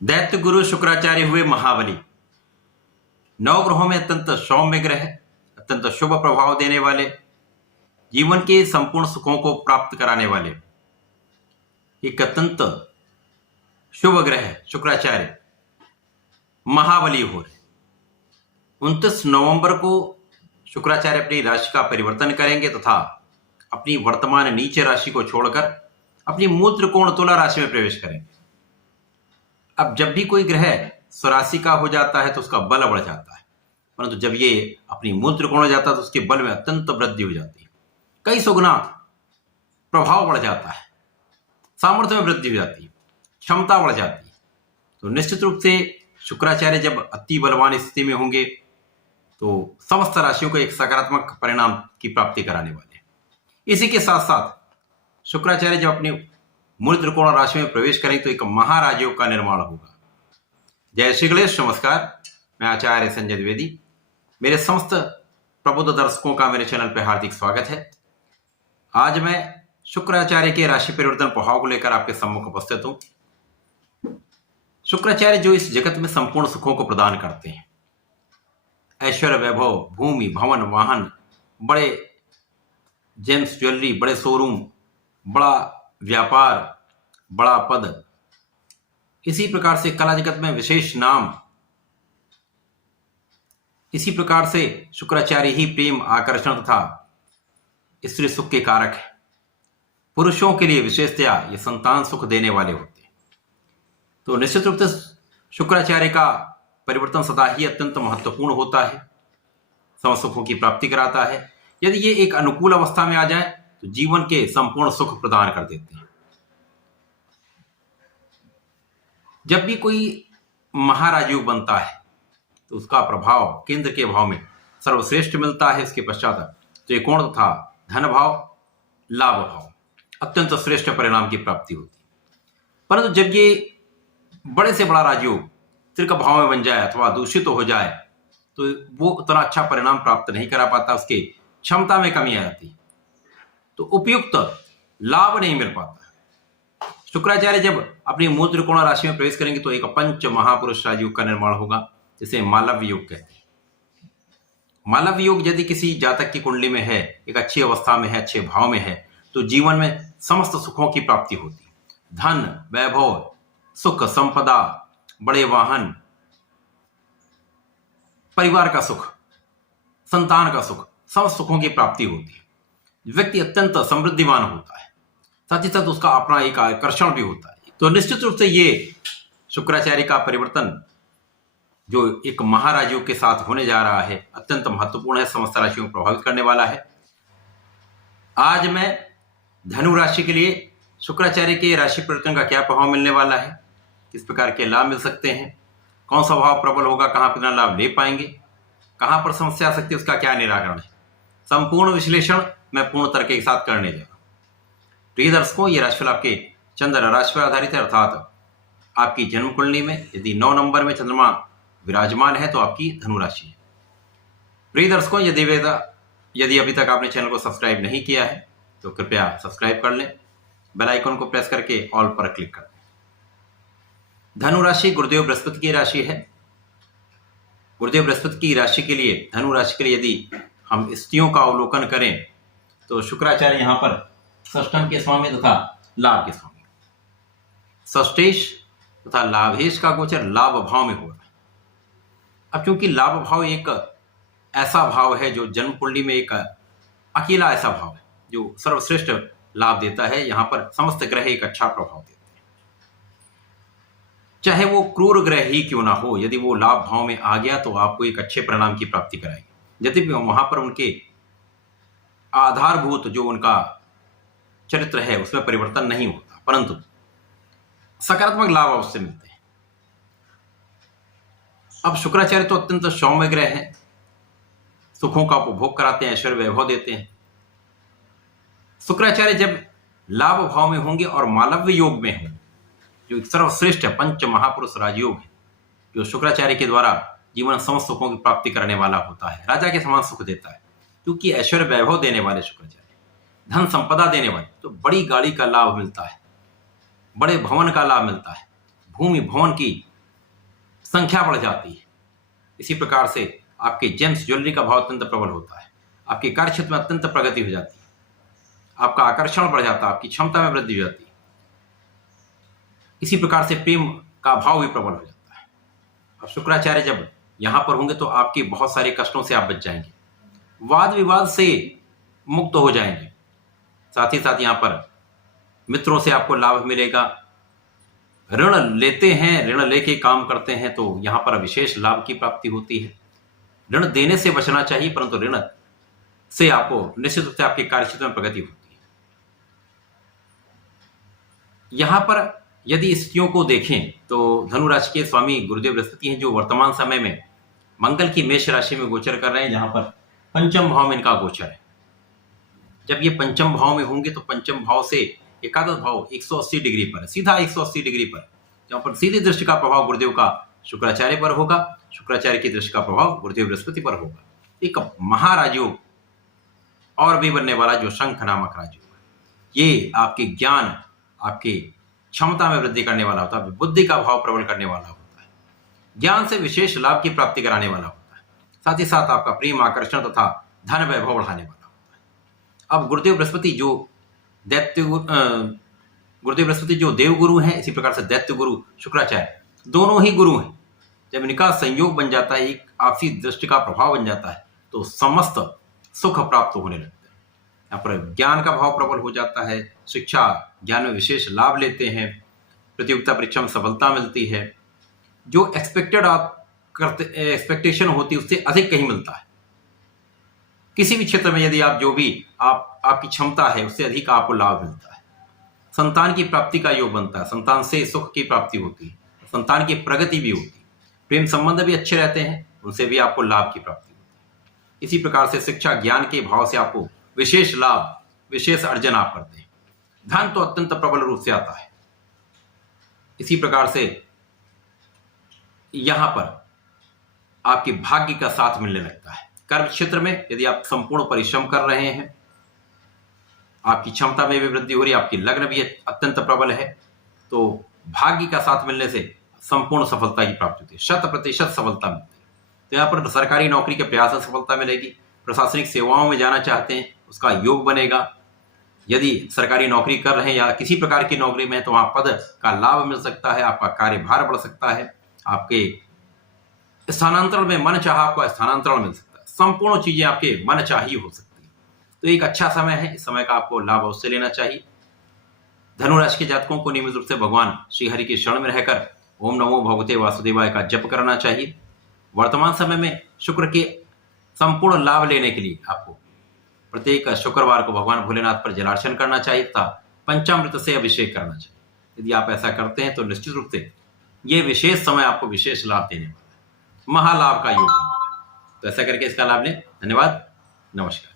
दैत्य गुरु शुक्राचार्य हुए महाबली। नवग्रहों में अत्यंत सौम्य ग्रह, अत्यंत शुभ प्रभाव देने वाले, जीवन के संपूर्ण सुखों को प्राप्त कराने वाले एक अत्यंत शुभ ग्रह शुक्राचार्य महाबली हो रहे। 29 नवंबर को शुक्राचार्य अपनी राशि का परिवर्तन करेंगे तथा अपनी वर्तमान नीचे राशि को छोड़कर अपनी मूल त्रिकोण तुला राशि में प्रवेश करेंगे। अब जब भी कोई ग्रह स्वराशि का हो जाता है तो उसका बल बढ़ जाता है, परंतु जब ये अपनी मूल त्रिकोण हो जाता है तो उसके बल में अत्यंत वृद्धि हो जाती है, कई सौ गुना प्रभाव बढ़ जाता है, सामर्थ्य में वृद्धि हो जाती है, क्षमता बढ़ जाती है। तो निश्चित रूप से शुक्राचार्य जब अति बलवान स्थिति में होंगे तो समस्त राशियों को एक सकारात्मक परिणाम की प्राप्ति कराने वाले हैं। इसी के साथ साथ शुक्राचार्य जब अपनी मूल त्रिकोण राशि में प्रवेश करें तो एक महाराजयोग का निर्माण होगा। जय श्री गणेश, नमस्कार। मैं आचार्य संजय द्विवेदी। मेरे समस्त प्रबुद्ध दर्शकों का मेरे चैनल पर हार्दिक स्वागत है। आज मैं शुक्राचार्य के राशि परिवर्तन प्रभाव को लेकर आपके सम्मुख उपस्थित हूं। शुक्राचार्य जो इस जगत में संपूर्ण सुखों को प्रदान करते हैं, ऐश्वर्य, वैभव, भूमि, भवन, वाहन, बड़े जेम्स ज्वेलरी, बड़े शोरूम, बड़ा व्यापार, बड़ा पद, इसी प्रकार से कला जगत में विशेष नाम, इसी प्रकार से शुक्राचार्य ही प्रेम, आकर्षण तथा स्त्री सुख के कारक है। पुरुषों के लिए विशेषतया ये संतान सुख देने वाले होते हैं। तो निश्चित रूप से शुक्राचार्य का परिवर्तन सदा ही अत्यंत महत्वपूर्ण होता है, समस्त सुखों की प्राप्ति कराता है। यदि ये एक अनुकूल अवस्था में आ जाए तो जीवन के संपूर्ण सुख प्रदान कर देते हैं। जब भी कोई महाराजयोग बनता है तो उसका प्रभाव केंद्र के भाव में सर्वश्रेष्ठ मिलता है। इसके पश्चात त्रिकोण तथा धन भाव, लाभ भाव, अत्यंत श्रेष्ठ परिणाम की प्राप्ति होती है। परंतु जब ये बड़े से बड़ा राजयोग त्रिक भाव में बन जाए अथवा दूषित हो जाए तो वो उतना अच्छा परिणाम प्राप्त नहीं करा पाता, उसके क्षमता में कमी आ जाती है, तो उपयुक्त लाभ नहीं मिल पाता। शुक्राचार्य जब अपनी मूल त्रिकोण राशि में प्रवेश करेंगे तो एक पंच महापुरुष राजयोग का निर्माण होगा, जिसे मालव्य योग कहते हैं। मालव्य योग यदि किसी जातक की कुंडली में है, एक अच्छी अवस्था में है, अच्छे भाव में है, तो जीवन में समस्त सुखों की प्राप्ति होती है। धन, वैभव, सुख, संपदा, बड़े वाहन, परिवार का सुख, संतान का सुख, समस्त सुखों की प्राप्ति होती है। व्यक्ति अत्यंत समृद्धिवान होता है, साथ ही साथ उसका अपना एक आकर्षण भी होता है। तो निश्चित रूप से ये शुक्राचार्य का परिवर्तन जो एक महाराजयोग के साथ होने जा रहा है अत्यंत महत्वपूर्ण है, समस्त राशियों को प्रभावित करने वाला है। आज मैं धनु राशि के लिए शुक्राचार्य के राशि परिवर्तन का क्या प्रभाव मिलने वाला है, किस प्रकार के लाभ मिल सकते हैं, कौन सा भाव प्रबल होगा, कहां पर लाभ ले पाएंगे, कहां पर समस्या आ सकती है, उसका क्या निराकरण है, संपूर्ण विश्लेषण मैं पूर्ण तर्क के साथ करने जा रहा हूं। प्रिय दर्शकों, ये राशिफल आपके चंद्र राशि पर आधारित है, अर्थात आपकी जन्म कुंडली में यदि 9 नंबर में चंद्रमा विराजमान है तो आपकी धनु राशि है। प्रिय दर्शकों, यदि अभी तक आपने चैनल को सब्सक्राइब नहीं किया है तो कृपया सब्सक्राइब कर लें, बेल आइकन को प्रेस करके ऑल पर क्लिक कर दें। धनु राशि गुरुदेव बृहस्पति की राशि है। गुरुदेव बृहस्पति की राशि के लिए, धनु राशि के लिए यदि हम स्थितियों का अवलोकन करें तो शुक्राचार्य यहाँ पर षष्ठम के स्वामी तथा लाभ के स्वामी, षष्ठेश तथा लाभेश का गोचर लाभ भाव में हो रहा है। अब क्योंकि लाभ भाव एक ऐसा भाव है जो जन्म कुंडली में एक अकेला ऐसा भाव है जो सर्वश्रेष्ठ लाभ देता है, यहाँ पर समस्त ग्रह एक अच्छा प्रभाव देते हैं। चाहे वो क्रूर ग्रह ही क्यों ना हो, यदि वो लाभ भाव में आ गया तो आपको एक अच्छे परिणाम की प्राप्ति कराएगी। यदि वहां पर उनके आधारभूत जो उनका चरित्र है उसमें परिवर्तन नहीं होता, परंतु सकारात्मक लाभ अवश्य मिलते हैं। अब शुक्राचार्य तो अत्यंत सौम्य ग्रह है, सुखों का उपभोग कराते हैं, ऐश्वर्य वैभव देते हैं। शुक्राचार्य जब लाभ भाव में होंगे और मालव्य योग में होंगे, जो सर्वश्रेष्ठ पंच महापुरुष राजयोग है, जो शुक्राचार्य के द्वारा जीवन समस्त सुखों की प्राप्ति करने वाला होता है, राजा के समान सुख देता है, क्योंकि ऐश्वर्य वैभव देने वाले शुक्राचार्य, धन संपदा देने वाले, तो बड़ी गाड़ी का लाभ मिलता है, बड़े भवन का लाभ मिलता है, भूमि भवन की संख्या बढ़ जाती है। इसी प्रकार से आपके जेम्स ज्वेलरी का भाव अत्यंत प्रबल होता है। आपके कार्य क्षेत्र में अत्यंत प्रगति हो जाती है। आपका आकर्षण बढ़ जाता है, आपकी क्षमता में वृद्धि हो जाती है। इसी प्रकार से प्रेम का भाव भी प्रबल हो जाता है। अब शुक्राचार्य जब यहां पर होंगे तो आपके बहुत सारे कष्टों से आप बच जाएंगे, वाद विवाद से मुक्त हो जाएंगे। साथ ही साथ यहां पर मित्रों से आपको लाभ मिलेगा। ऋण लेते हैं, ऋण लेके काम करते हैं तो यहां पर विशेष लाभ की प्राप्ति होती है। ऋण देने से बचना चाहिए, परंतु ऋण से आपको निश्चित रूप से आपके कार्यक्षेत्र में प्रगति होती है। यहां पर यदि स्त्रियों को देखें तो धनु राशि के स्वामी गुरुदेव बृहस्पति हैं, जो वर्तमान समय में मंगल की मेष राशि में गोचर कर रहे हैं, जहां पर पंचम भाव में इनका गोचर है। जब ये पंचम भाव में होंगे तो पंचम भाव से एकादश भाव 180 डिग्री पर, सीधा 180 डिग्री पर, जहां पर सीधी दृष्टि का प्रभाव गुरुदेव का शुक्राचार्य पर होगा, शुक्राचार्य की दृष्टि का प्रभाव गुरुदेव बृहस्पति पर होगा। एक महाराजयोग और भी बनने वाला जो शंख नामक राजयोग, ये आपके ज्ञान, आपके क्षमता में वृद्धि करने वाला होता है, बुद्धि का भाव प्रबल करने वाला होता है, ज्ञान से विशेष लाभ की प्राप्ति कराने वाला होता है। साथ ही साथ आपका प्रेम, आकर्षण तथा धन वैभव बढ़ाने वाला होता है। अब गुरुदेव बृहस्पति जो देव गुरु हैं, इसी प्रकार से दैत्य गुरु शुक्राचार्य, दोनों ही गुरु हैं। जब इनका संयोग बन जाता है, एक आपसी दृष्टि का प्रभाव बन जाता है, तो समस्त सुख प्राप्त होने लगता है। यहाँ पर ज्ञान का भाव प्रबल हो जाता है, शिक्षा ज्ञान में विशेष लाभ लेते हैं, प्रतियोगिता परीक्षा में सफलता मिलती है, जो एक्सपेक्टेशन होती है उससे अधिक कहीं मिलता है। किसी भी क्षेत्र में यदि आप जो भी आपकी क्षमता है उससे अधिक आपको लाभ मिलता है। संतान की प्राप्ति का योग बनता है, संतान से सुख की प्राप्ति होती है, संतान की प्रगति भी होती है, प्रेम संबंध भी अच्छे रहते हैं, उनसे भी आपको लाभ की प्राप्ति होती है। इसी प्रकार से शिक्षा ज्ञान के भाव से आपको विशेष लाभ, विशेष अर्जन आप करते हैं। धन तो अत्यंत प्रबल रूप से आता है। इसी प्रकार से यहां पर आपके भाग्य का साथ मिलने लगता है। कर्म क्षेत्र में यदि आप संपूर्ण परिश्रम कर रहे हैं, आपकी क्षमता में भी वृद्धि हो रही है, आपकी लग्न भी अत्यंत प्रबल है, तो भाग्य का साथ मिलने से संपूर्ण सफलता की प्राप्ति होती है, 100% सफलता मिलती है। तो यहाँ पर सरकारी नौकरी के प्रयास से सफलता मिलेगी। प्रशासनिक सेवाओं में जाना चाहते हैं, उसका योग बनेगा। यदि सरकारी नौकरी कर रहे हैं या किसी प्रकार की नौकरी में है तो वहां पद का लाभ मिल सकता है, आपका कार्यभार बढ़ सकता है, आपके स्थानांतरण में मन चाहा आपको स्थानांतरण मिल सकता है, संपूर्ण चीजें आपके मन चाही हो सकती है। तो एक अच्छा समय है, इस समय का आपको लाभ अवश्य लेना चाहिए। धनुराशि के जातकों को नियमित रूप से भगवान श्रीहरि के शरण में रहकर ओम नमो भगवते वासुदेवाय का जप करना चाहिए। वर्तमान समय में शुक्र के संपूर्ण लाभ लेने के लिए आपको प्रत्येक शुक्रवार को भगवान भोलेनाथ पर जलार्चन करना चाहिए तथा पंचामृत से अभिषेक करना चाहिए। यदि आप ऐसा करते हैं तो निश्चित रूप से ये विशेष समय आपको विशेष लाभ देने वाला है, महालाभ का योग। तो ऐसा करके इसका लाभ लें। धन्यवाद, नमस्कार।